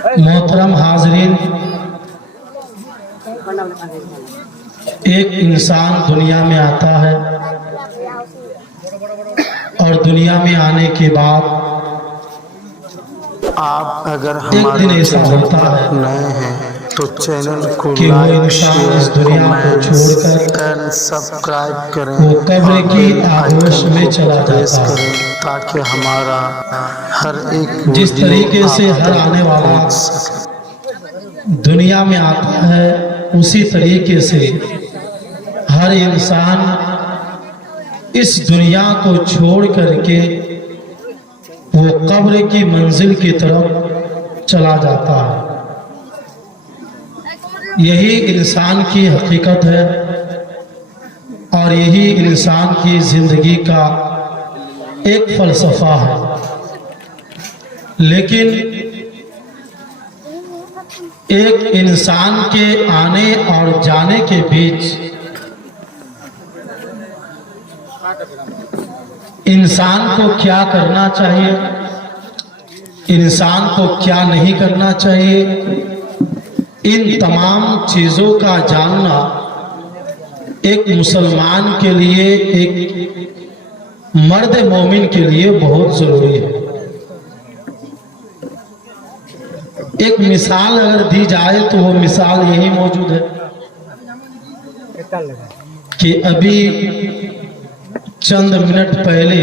मोहतरम हाजरीन, एक इंसान दुनिया में आता है और दुनिया में आने के बाद आप अगर एक दिन हमारे ऐसा चैनल होता पर है नए हैं तो चैनल को कि वो लाइक, इंसान इस शेयर, दुनिया को कमेंट छोड़कर एंड सब्सक्राइब करें वो कब्र और की बेल आगोश आइकन में को चला प्रेस जाता है। करें ताकि हमारा हर एक जिस वीडियो तरीके से आप हर तक आने वाला पहुंच सके। दुनिया में आता है, उसी तरीके से हर इंसान इस दुनिया को छोड़ करके वो कब्र की मंजिल की तरफ चला जाता है। यही इंसान की हकीकत है और यही इंसान की जिंदगी का एक फलसफा है। लेकिन एक इंसान के आने और जाने के बीच इंसान को क्या करना चाहिए, इंसान को क्या नहीं करना चाहिए, इन तमाम चीज़ों का जानना एक मुसलमान के लिए, एक मर्द मोमिन के लिए बहुत ज़रूरी है। एक मिसाल अगर दी जाए तो वो मिसाल यही मौजूद है कि अभी चंद मिनट पहले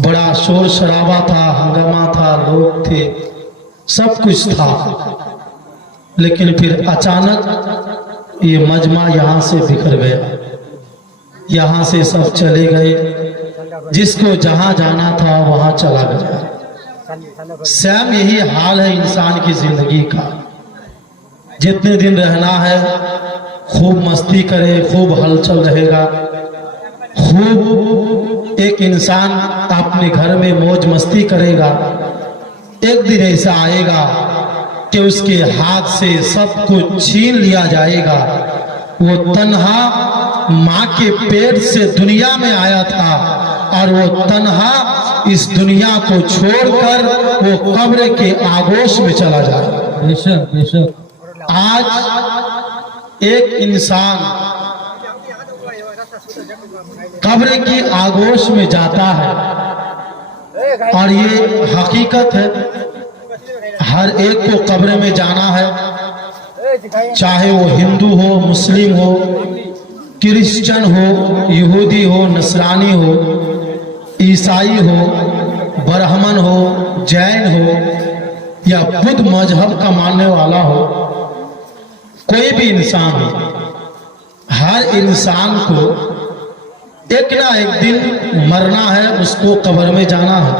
बड़ा शोर शराबा था, हंगामा था, लोग थे, सब कुछ था, लेकिन फिर अचानक ये मजमा यहाँ से बिखर गया, यहाँ से सब चले गए, जिसको जहाँ जाना था वहाँ चला गया। सेम यही हाल है इंसान की जिंदगी का। जितने दिन रहना है खूब मस्ती करे, खूब हलचल रहेगा, खूब एक इंसान अपने घर में मौज मस्ती करेगा। एक दिन ऐसा आएगा कि उसके हाथ से सब कुछ छीन लिया जाएगा। वो तन्हा माँ के पेट से दुनिया में आया था और वो तन्हा इस दुनिया को छोड़कर वो कब्र के आगोश में चला जाएगा। बेशक बेशक आज एक इंसान कब्र की आगोश में जाता है और ये हकीकत है, हर एक को कब्र में जाना है, चाहे वो हिंदू हो, मुस्लिम हो, क्रिश्चियन हो, यहूदी हो, नसरानी हो, ईसाई हो, ब्राह्मण हो, जैन हो या बुद्ध मजहब का मानने वाला हो, कोई भी इंसान हो, हर इंसान को एक ना एक दिन मरना है, उसको कब्र में जाना है।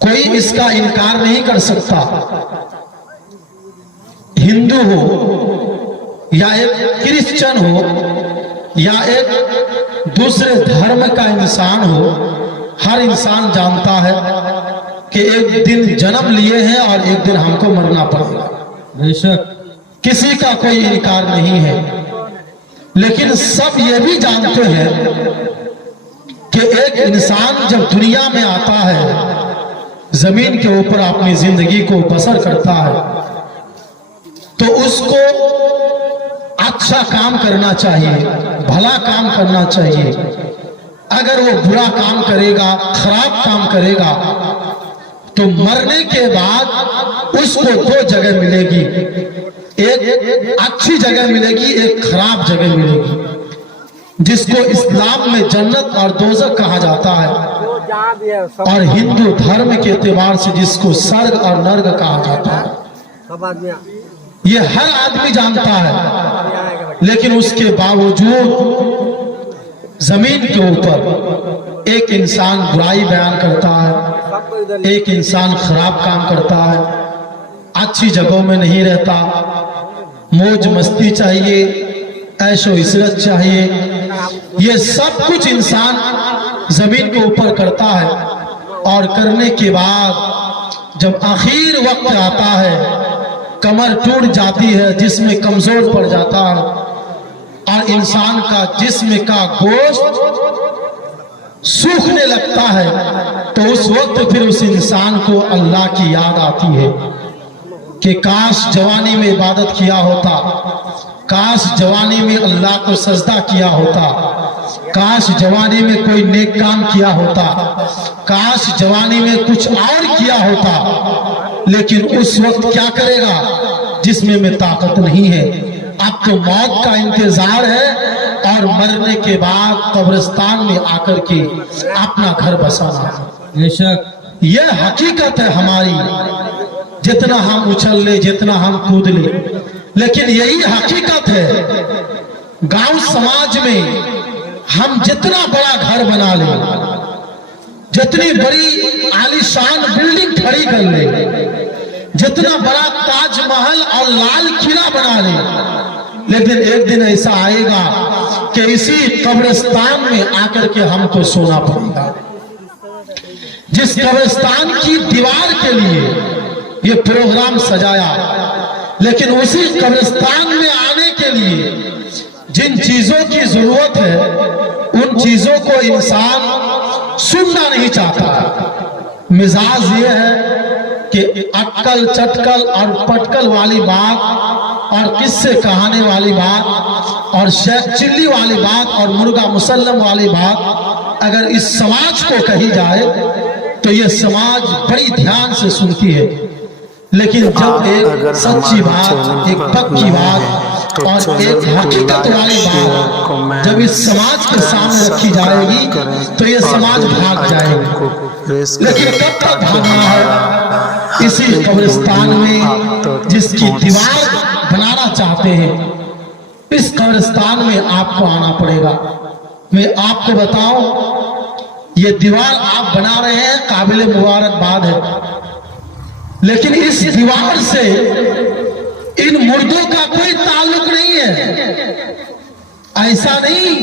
कोई इसका इनकार नहीं कर सकता। हिंदू हो या एक क्रिश्चियन हो या एक दूसरे धर्म का इंसान हो, हर इंसान जानता है कि एक दिन जन्म लिए हैं और एक दिन हमको मरना पड़ेगा। बेशक किसी का कोई इनकार नहीं है, लेकिन सब ये भी जानते हैं कि एक इंसान जब दुनिया में आता है, जमीन के ऊपर अपनी जिंदगी को बसर करता है, तो उसको अच्छा काम करना चाहिए, भला काम करना चाहिए। अगर वो बुरा काम करेगा, खराब काम करेगा, तो मरने के बाद उसको दो जगह मिलेगी, एक अच्छी जगह मिलेगी, एक खराब जगह मिलेगी, जिसको इस्लाम में जन्नत और दोज़ख कहा जाता है और हिंदू धर्म के एतबार से जिसको स्वर्ग और नर्क कहा जाता है। ये हर आदमी जानता है, लेकिन उसके बावजूद जमीन के ऊपर एक इंसान बुराई बयान करता है, एक इंसान खराब काम करता है, अच्छी जगहों में नहीं रहता, मौज मस्ती चाहिए, ऐशो इशरत चाहिए, ये सब कुछ इंसान जमीन के ऊपर करता है। और करने के बाद जब आखिर वक्त आता है, कमर टूट जाती है, जिस्म कमजोर पड़ जाता है और इंसान का जिस्म का गोश्त सूखने लगता है, तो उस वक्त फिर उस इंसान को अल्लाह की याद आती है कि काश जवानी में इबादत किया होता, काश जवानी में अल्लाह को सजदा किया होता, काश जवानी में कोई नेक काम किया होता, काश जवानी में कुछ और किया होता। लेकिन उस वक्त क्या करेगा जिसमें में ताकत नहीं है। अब तो मौत का इंतजार है और मरने के बाद कब्रिस्तान में आकर के अपना घर बसाना। बेशक यह हकीकत है हमारी, जितना हम उछल ले, जितना हम कूद ले, लेकिन यही हकीकत है। गांव समाज में हम जितना बड़ा घर बना ले, जितनी बड़ी आलीशान बिल्डिंग खड़ी कर ले, जितना बड़ा ताजमहल और लाल किला बना ले, लेकिन एक दिन ऐसा आएगा कि इसी कब्रिस्तान में आकर के हमको सोना पड़ेगा। जिस कब्रिस्तान की दीवार के लिए ये प्रोग्राम सजाया, लेकिन उसी कब्रिस्तान में आने के लिए जिन चीजों की जरूरत है, उन चीजों को इंसान सुनना नहीं चाहता। मिजाज ये है कि अटकल चटकल और पटकल वाली बात और किस्से कहानी वाली बात और शेख चिल्ली वाली बात और मुर्गा मुसल्लम वाली बात अगर इस समाज को कही जाए तो ये समाज बड़ी ध्यान से सुनती है। लेकिन जब एक सच्ची बात, एक पक्की बात और एक हकीकत वाली बात जब इस समाज के सामने रखी जाएगी तो ये समाज भाग जाएगा। लेकिन कब तक भागना है? इसी कब्रिस्तान में जिसकी दीवार बनाना चाहते हैं, इस कब्रिस्तान में आपको आना पड़ेगा। मैं आपको बताऊं, ये दीवार आप बना रहे हैं, काबिल मुबारकबाद है, लेकिन इस दीवार से इन मुर्दों का कोई ताल्लुक नहीं है। ऐसा नहीं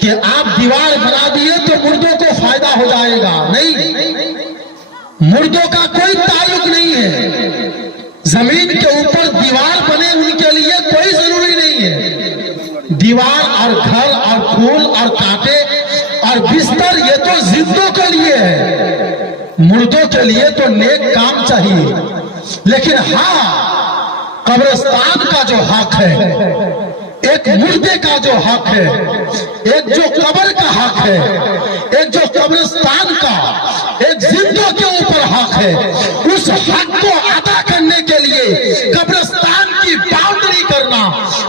कि आप दीवार बना दिए तो मुर्दों को फायदा हो जाएगा, नहीं, मुर्दों का कोई ताल्लुक नहीं है। जमीन के ऊपर दीवार बने उनके लिए कोई जरूरी नहीं है। दीवार और घर और फूल और कांटे और बिस्तर ये तो जिंदों के लिए है, मुर्दों के लिए तो नेक काम चाहिए। लेकिन हाँ, कब्रिस्तान का जो हक है, एक मुर्दे का जो हक है, एक जो कब्र का हक है, एक जो कब्रिस्तान का, एक जिंदों के ऊपर हक है, उस हक को अदा करने के लिए कब्रिस्तान की बाउंड्री करना,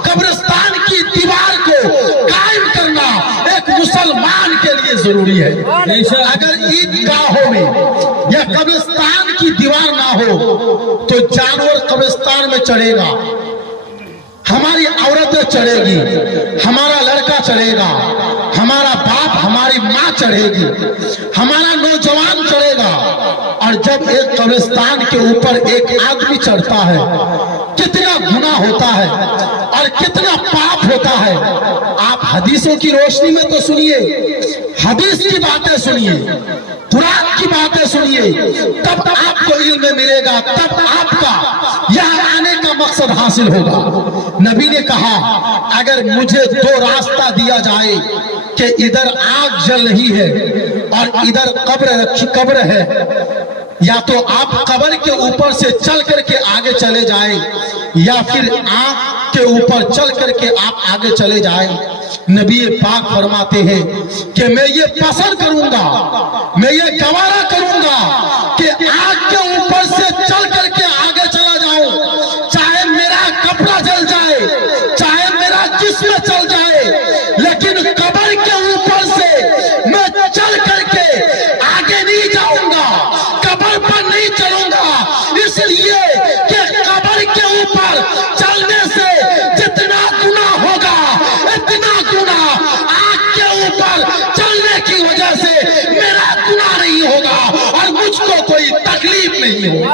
कब्रिस्तान की दीवार को कायम करना एक मुसलमान के लिए जरूरी है। अगर ईदगाहों में या कब्रिस्तान की दीवार ना हो तो जानवर कब्रिस्तान में चढ़ेगा, हमारी औरतें चढ़ेगी, हमारा लड़का चढ़ेगा, हमारा बाप हमारी माँ चढ़ेगी, हमारा नौजवान चढ़ेगा। और जब एक कब्रिस्तान के ऊपर एक आदमी चढ़ता है, कितना गुनाह होता है और कितना पाप होता है। आप हदीसों की रोशनी में तो सुनिए, हदीस की बातें सुनिए, कुरान की बातें सुनिए, तब आपको इल्म मिलेगा, तब आपका यहाँ आने का मकसद हासिल होगा। नबी ने कहा, अगर मुझे दो रास्ता दिया जाए कि इधर आग जल रही है और इधर कब्र है, या तो आप कब्र के ऊपर से चल करके आगे चले जाएं या फिर आग के ऊपर चल करके आप आगे चले जाएं। नबी पाक फरमाते हैं कि मैं ये पसंद करूंगा, मैं ये गवारा करूंगा कि आग के ऊपर से चल करके आगे चला जाऊं, चाहे मेरा कपड़ा जल जाए, चाहे मेरा जिस्म चल जाए, लेकिन कब्र के ऊपर से मैं चल करके आगे नहीं जाऊंगा, कब्र पर नहीं चलूंगा। इसलिए कि कब्र के ऊपर चलने से जितना गुनाह होगा, इतना गुनाह आग के ऊपर चलने की वजह से मेरा गुनाह नहीं होगा और मुझको कोई तकलीफ नहीं होगी।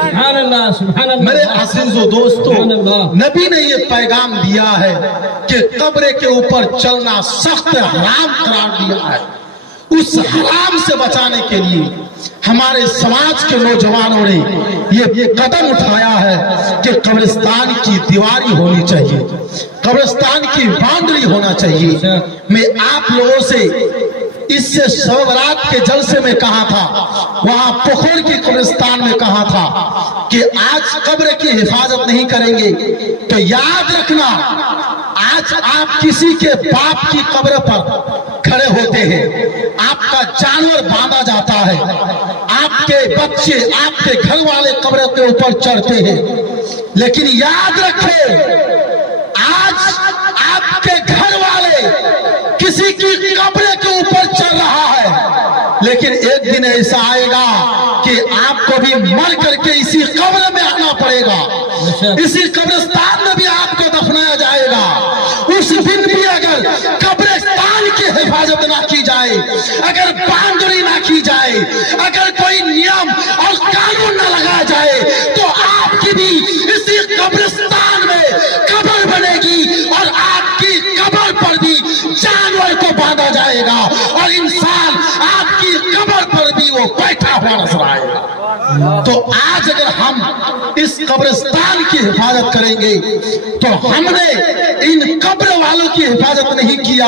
मेरे अजीजों दोस्तों, नबी ने ये पैगाम दिया है कि कब्र के ऊपर चलना सख्त हराम करार दिया है। उस हराम से बचाने के लिए हमारे समाज के नौजवानों ने ये कदम उठाया है कि कब्रिस्तान की दीवारी होनी चाहिए, कब्रिस्तान की बाउंड्री होना चाहिए। मैं आप लोगों से اس سے شب کے جلسے میں کہا تھا, وہاں پوکھر کی قبرستان میں کہا تھا کہ آج قبر کی حفاظت نہیں کریں گے تو یاد رکھنا آج آپ کسی کے باپ کی قبر پر کھڑے ہوتے ہیں, آپ کا جانور باندھا جاتا ہے, آپ کے بچے آپ کے گھر والے قبر کے اوپر چڑھتے ہیں, لیکن یاد رکھیں آج آپ کے گھر والے کسی کی قبر کے اوپر چڑھ رہا ہے, لیکن ایک دن ایسا آئے گا کہ آپ کو بھی مر کر کے اسی قبر میں آنا پڑے گا, اسی قبرستان میں بھی آپ کو دفنایا جائے گا. اس دن بھی اگر قبرستان کی حفاظت نہ کی جائے, اگر باندری نہ کی جائے, اگر کوئی نیم اور قانون نہ لگایا جائے تو آپ کی بھی اسی قبرستان میں قبر بنے گی اور آپ کی قبر پر بھی جانور کو باندھا جائے گا اور انسان آپ کی قبر پر بھی وہ بیٹھا ہوا نظر آئے گا. تو آج اگر ہم اس قبرستان کی حفاظت کریں گے تو ہم نے ان قبر والوں کی حفاظت نہیں کیا,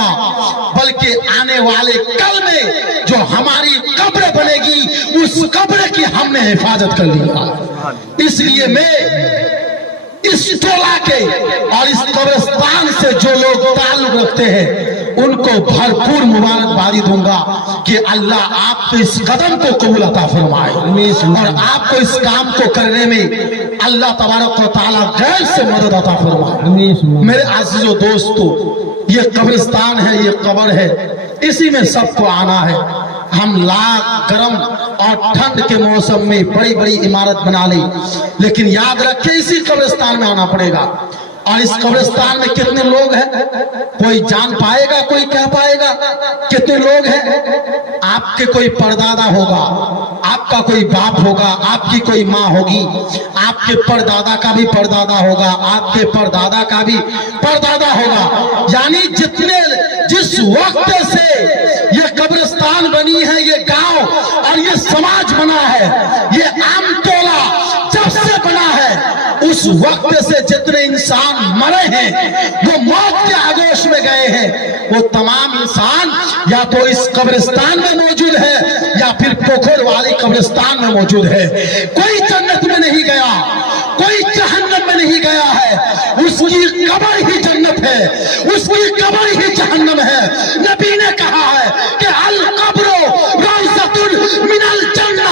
بلکہ آنے والے کل میں جو ہماری قبر بنے گی اس قبر کی ہم نے حفاظت کر لی. اس لیے میں اس ٹولہ کے اور اس قبرستان سے جو لوگ تعلق رکھتے ہیں ان کو بھرپور مبارکبادی دوں گا کہ اللہ آپ کے اس قدم کو قبول عطا فرمائے اور آپ کو اس کام کو کرنے میں اللہ تبارک و تعالی غیر سے مدد عطا فرمائے. میرے عزیزو دوستو, یہ قبرستان ہے, یہ قبر ہے, اسی میں سب کو آنا ہے. ہم لاکھ گرم اور ٹھنڈ کے موسم میں بڑی بڑی عمارت بنا لیں, لیکن یاد رکھیں اسی قبرستان میں آنا پڑے گا. اور اس قبرستان میں کتنے لوگ ہیں کوئی جان پائے گا, کوئی کہہ پائے گا کتنے لوگ ہیں؟ آپ کے کوئی پردادا ہوگا, آپ کا کوئی باپ ہوگا, آپ کی کوئی ماں ہوگی, آپ کے پردادا کا بھی پردادا ہوگا, آپ کے پردادا کا بھی پردادا ہوگا. یعنی جس وقت سے یہ قبرستان بنی ہے, یہ گاؤں اور یہ سماج بنا ہے, یہ عام ٹولہ جب سے بنا ہے, اس وقت سے جتنے انسان مرے ہیں وہ موت کے آغوش میں گئے ہیں, وہ تمام انسان یا تو اس قبرستان میں موجود ہے یا پھر پوکھر والی قبرستان میں موجود ہے. کوئی جنت میں نہیں گیا, کوئی جہنم میں نہیں گیا ہے, اس کی قبر ہی جنت ہے, اس کی قبر ہی جہنم ہے. نبی نے کہا ہے کہ القبر روضۃ من الجنہ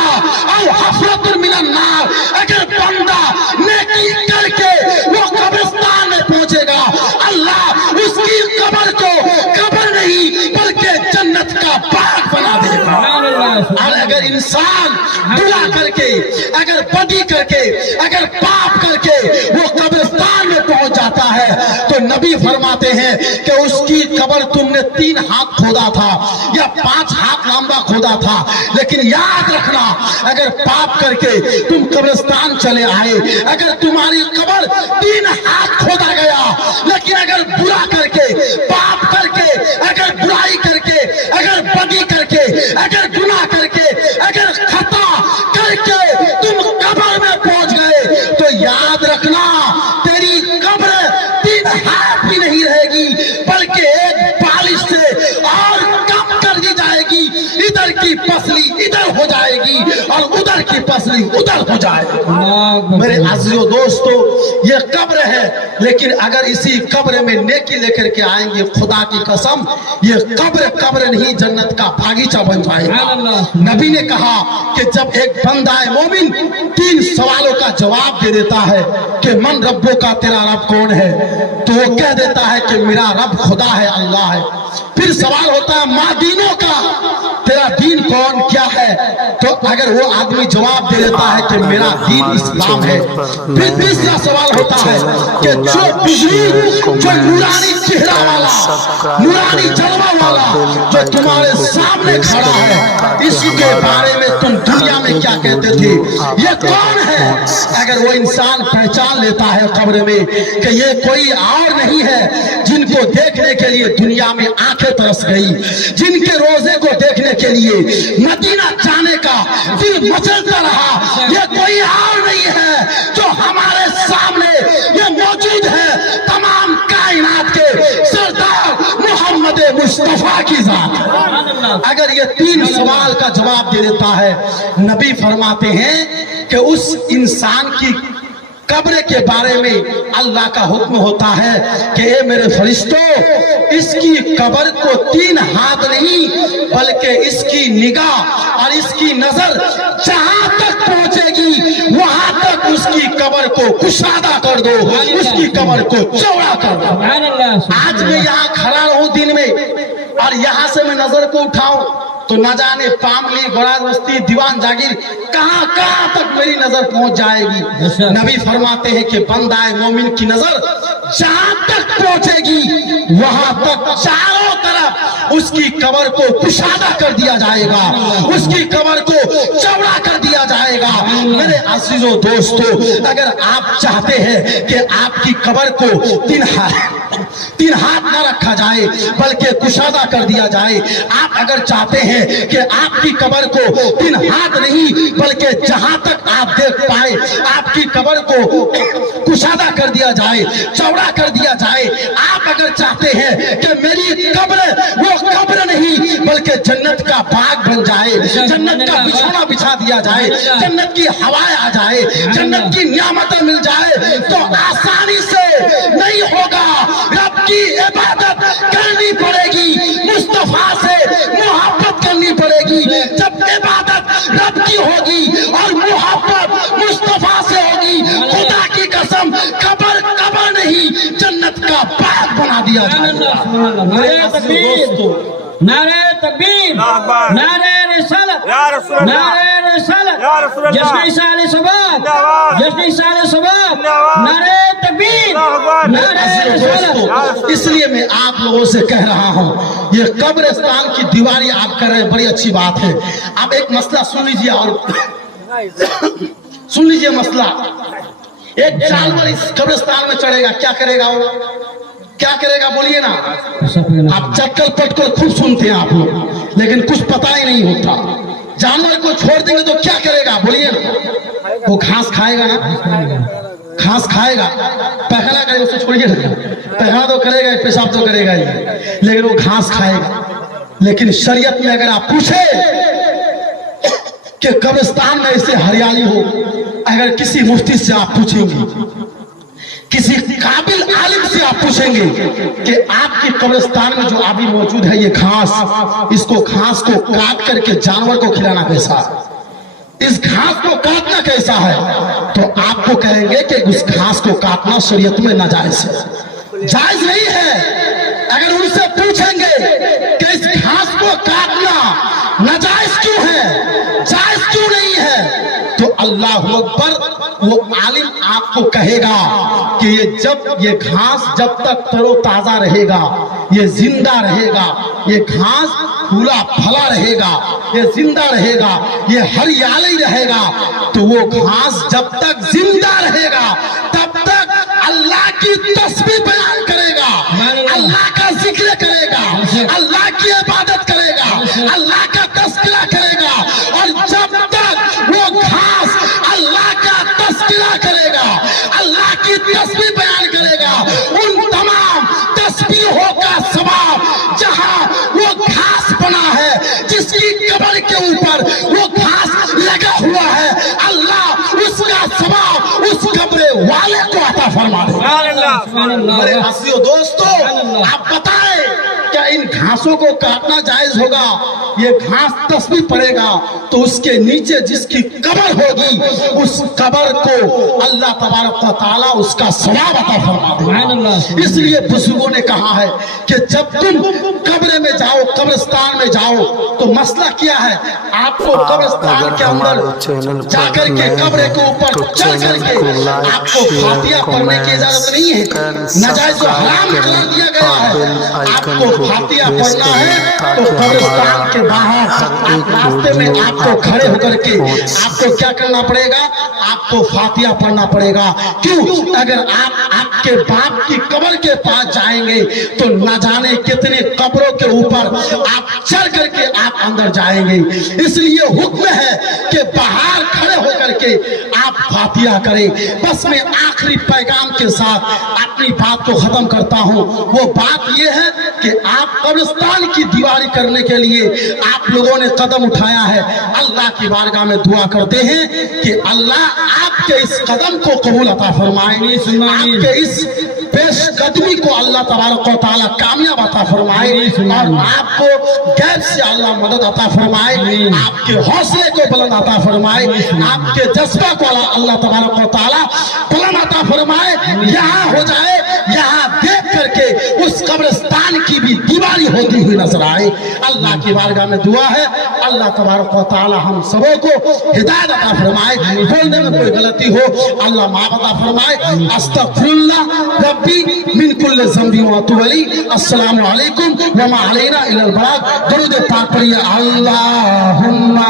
او حفرۃ من النار. اگر بندہ نیکی کر کے وہ قبرستان میں پہنچے گا, اللہ اس کی قبر کو قبر نہیں بلکہ جنت کا باغ بنا دے گا. اور اگر انسان برا کر کے, اگر بدی کر کے, اگر پاپ کر کے وہ قبرستان میں پہنچ جاتا ہے تو نبی فرماتے ہیں کہ اس کی قبر تم نے 3 ہاتھ کھودا تھا یا 5 ہاتھ لمبا کھودا تھا, لیکن یاد رکھنا اگر پاپ کر کے تم قبرستان چلے آئے, اگر تمہاری قبر 3 ہاتھ کھودا گیا, لیکن اگر برا کر کے, پاپ کر کے, اگر برائی کر کے, اگر بدی کر کے, اگر گناہ کر کے, اگر خطا کر کے تم قبر میں پہنچ گئے تو یاد رکھنا تیری قبر 3 ہاتھ بھی نہیں رہے گی بلکہ ایک بالش سے اور کم کر دی جائے گی. ادھر کی پسلی ادھر ہو جائے گی اور ادھر کی پسلی ادھر ہو جائے گی. میرے عزیزو دوستو, یہ قبر ہے, لیکن اگر اسی قبر میں نیکی لے کر کے آئیں گے, خدا کی قسم یہ قبر نہیں جنت کا باغیچہ بن جائے گا. نبی نے کہا کہ جب ایک بندہ مومن 3 سوالوں کا جواب دے دیتا ہے کہ من ربوں کا, تیرا رب کون ہے, تو وہ کہہ دیتا ہے کہ میرا رب خدا ہے, اللہ ہے. پھر سوال ہوتا ہے ماں دینوں کا, تیرا دین کون کیا ہے, تو اگر وہ آدمی جواب دے دیتا ہے کہ میرا دین اسلام ہے. پھر تیسرا سوال ہوتا ہے کہ جو بزرگ, جو نورانی چہرہ والا, نورانی جلوہ والا جو تمہارے سامنے کھڑا ہے, اس کے بارے میں تم دنیا میں کیا کہتے تھے, یہ کون ہے؟ اگر وہ انسان پہچان لیتا ہے قبر میں کہ یہ کوئی اور نہیں ہے جن کو دیکھنے کے لیے دنیا میں آنکھیں ترس گئی, جن کے روزے کو دیکھنے کے لیے مدینہ جانے کا دل مچلتا رہا, یہ کوئی اور نہیں ہے جو ہمارے سامنے یہ موجود ہے, تمام کائنات کے سردار محمد मुस्तफा की जात है। अगर ये 3 सवाल का जवाब दे देता है, नबी फरमाते हैं कि उस इंसान की कब्र के बारे में अल्लाह का हुक्म होता है कि ए मेरे फरिश्तों, इसकी कब्र को 3 हाथ नहीं बल्कि इसकी निगाह और इसकी नजर जहां तक पहुंचेगी वहां तक उसकी कब्र को कुशादा कर दो, उसकी कब्र को चौड़ा कर दो। आज मैं यहाँ खड़ा रहूं दिन में और यहाँ से मैं नजर को उठाऊं तो न जाने पामली, गोराज बस्ती, दीवान जागीर कहां कहां तक मेरी नजर पहुंच जाएगी। नबी फरमाते हैं कि बंदा मोमिन की नजर जहां तक पहुंचेगी वहां तक चारों तरफ उसकी कब्र को कुशादा कर दिया जाएगा, उसकी कब्र को चौड़ा कर दिया जाएगा। मेरे अजीजों दोस्तों, अगर आप चाहते हैं कि आपकी कब्र को 3 हाथ न रखा जाए बल्कि कुशादा कर दिया जाए, आप अगर चाहते हैं कि आपकी कब्र को 3 हाथ नहीं बल्कि जहां तक आप देख पाए आपकी कब्र को कुशादा कर दिया जाए, चौड़ा कर दिया जाए, आप अगर चाहते हैं कि मेरी कब्र वो कब्र नहीं बल्कि जन्नत का बाग बन जाए, जन्नत का बिछौना बिछा दिया जाए, जन्नत की हवाएं आ जाए, जन्नत की नियामतें मिल जाए, तो आसानी से नहीं होगा। रब की इबादत करनी पड़ेगी, मुस्तफा से मोहब्बत करनी पड़ेगी। जब इबादत रब की होगी और मोहब्बत मुस्तफा से होगी, खुदा की कसम कब्र नहीं जन्नत का बाग बना दिया जाएगा। नारे तकबीर, नारे रिसालत, नारे रिसालत, जश्न ईसा अलैहिस्सलाम, जश्न ईसा अलैहिस्सलाम, नारे तकबीर, नारे रिसालत। इसलिए मैं आप लोगों से कह रहा हूं, ये कब्रिस्तान की दीवारी आप कर रहे हैं, बड़ी अच्छी बात है। आप एक मसला सुन लीजिए और सुन लीजिए मसला। एक जानवर इस कब्रिस्तान में चढ़ेगा, क्या करेगा वो? क्या करेगा बोलिए ना। आप चक्कर पटकर खूब सुनते हैं आप लोग, लेकिन कुछ पता ही नहीं होता। जानवर को छोड़ देंगे तो क्या करेगा बोलिए ना। वो घास खाएगा ना, घास खाएगा, पैखाना करेगा, उसको छोड़िए ना, पैखाना तो करेगा, पेशाब तो करेगा ही, लेकिन वो घास खाएगा। लेकिन शरीयत में अगर आप पूछे कि कब्रिस्तान में ऐसे हरियाली हो, अगर किसी मुफ्ती से आप पूछेंगे, किसी काबिल आलिम से आप पूछेंगे कि आपकी कब्रिस्तान में जो अभी मौजूद है ये घास, इसको घास को काट करके जानवर को खिलाना कैसा, इस घास को काटना कैसा है, तो आपको कहेंगे कि उस घास को काटना शरीयत में नाजायज है, जायज नहीं है। अगर उनसे पूछेंगे कि इस घास को काटना नाजायज क्यों है, जायज क्यों नहीं है, तो अल्लाह अकबर, वो आलिम आपको कहेगा कि ये घास जब तक तरोताजा रहेगा, ये जिंदा रहेगा, ये घास फूला फला रहेगा, ये जिंदा रहेगा, ये हरियाली रहेगा, तो वो घास जब तक जिंदा रहेगा तब तक अल्लाह की तस्बीह बयान करेगा, अल्लाह का जिक्र करेगा, अल्लाह की इबादत करेगा, अल्लाह का तज़किरा करेगा। और जब तक वो घास अल्लाह का तज़किरा करेगा, अल्लाह की तस्बीह बयान करेगा, उन तमाम तस्बीहों का सवाब जहां वो घास बना है, जिसकी कब्र के ऊपर वो घास लगा हुआ है, अल्लाह उसका सवाब उस कब्र वाले को अता फरमा देगा। मेरे अज़ीज़ों दोस्तों, आप बताएं क्या इन घासों को काटना जायज होगा? ये घास तस्बीह पड़ेगा तो उसके नीचे जिसकी कब्र होगी उस कब्र को अल्लाह तबारक व तआला उसका सवाब अता फरमा देगा। इसलिए बुजुर्गों ने कहा है कि जब तुम कब्र में जाओ, कब्रिस्तान में जाओ, तो मसला क्या है, आपको कब्रिस्तान के अंदर जाकर के कब्र के ऊपर चल करके आपको फातिहा पढ़ने की इजाजत नहीं है, नाजायज और हराम करार दिया गया है। आपको फातिहा पढ़ना है तो कब्रिस्तान के बाहर रास्ते में आपको खड़े होकर के आपको क्या करना पड़ेगा, आपको फातिहा पढ़ना पड़ेगा। क्यों? अगर आप आपके बाप की कब्र के पास जाएंगे तो न जाने कितने कब्रों के ऊपर आप चढ़ करके आप अंदर जाएंगे। इसलिए हुक्म है कि बाहर खड़े होकर के आप फातिहा करें। बस मैं आखिरी पैगाम के साथ अपनी बात को खत्म करता हूं। वो बात यह है कि आप कब्रिस्तान की दीवारी करने के लिए आप लोगों ने कदम उठाया है, अल्लाह की बारगाह में दुआ करते हैं कि अल्लाह आपके इस कदम को कबूल अता फरमाए, आपके इस पेशकदमी को अल्लाह तबारक व तआला कामयाब अता फरमाए और आपको गैब से अल्लाह मदद अता फरमाए, आपके हौसले को बुलंद अता फरमाए, आपके जज्बा को अल्लाह तबारक व तआला बुलंद अता फरमाए। यहाँ हो जाए, यहाँ देख करके उस कब्रिस्तान की भी दीवारी होती हुई नजर आए। अल्लाह की बारगाह में दुआ है, अल्लाह तबारक व तआला हम सबों को हिदायत अता फरमाए, बोलने में कोई गलती हो अल्लाह माफ अता फरमाए। अस्तगफिरुल्लाह रब्बी मिन कुल्लि ज़ंबी व अतूबु इलैह। अस्सलामु अलैकुम व मा अलैना इल्लल बलाग। दरूद पाक पढ़िए। अल्लाहुम्मा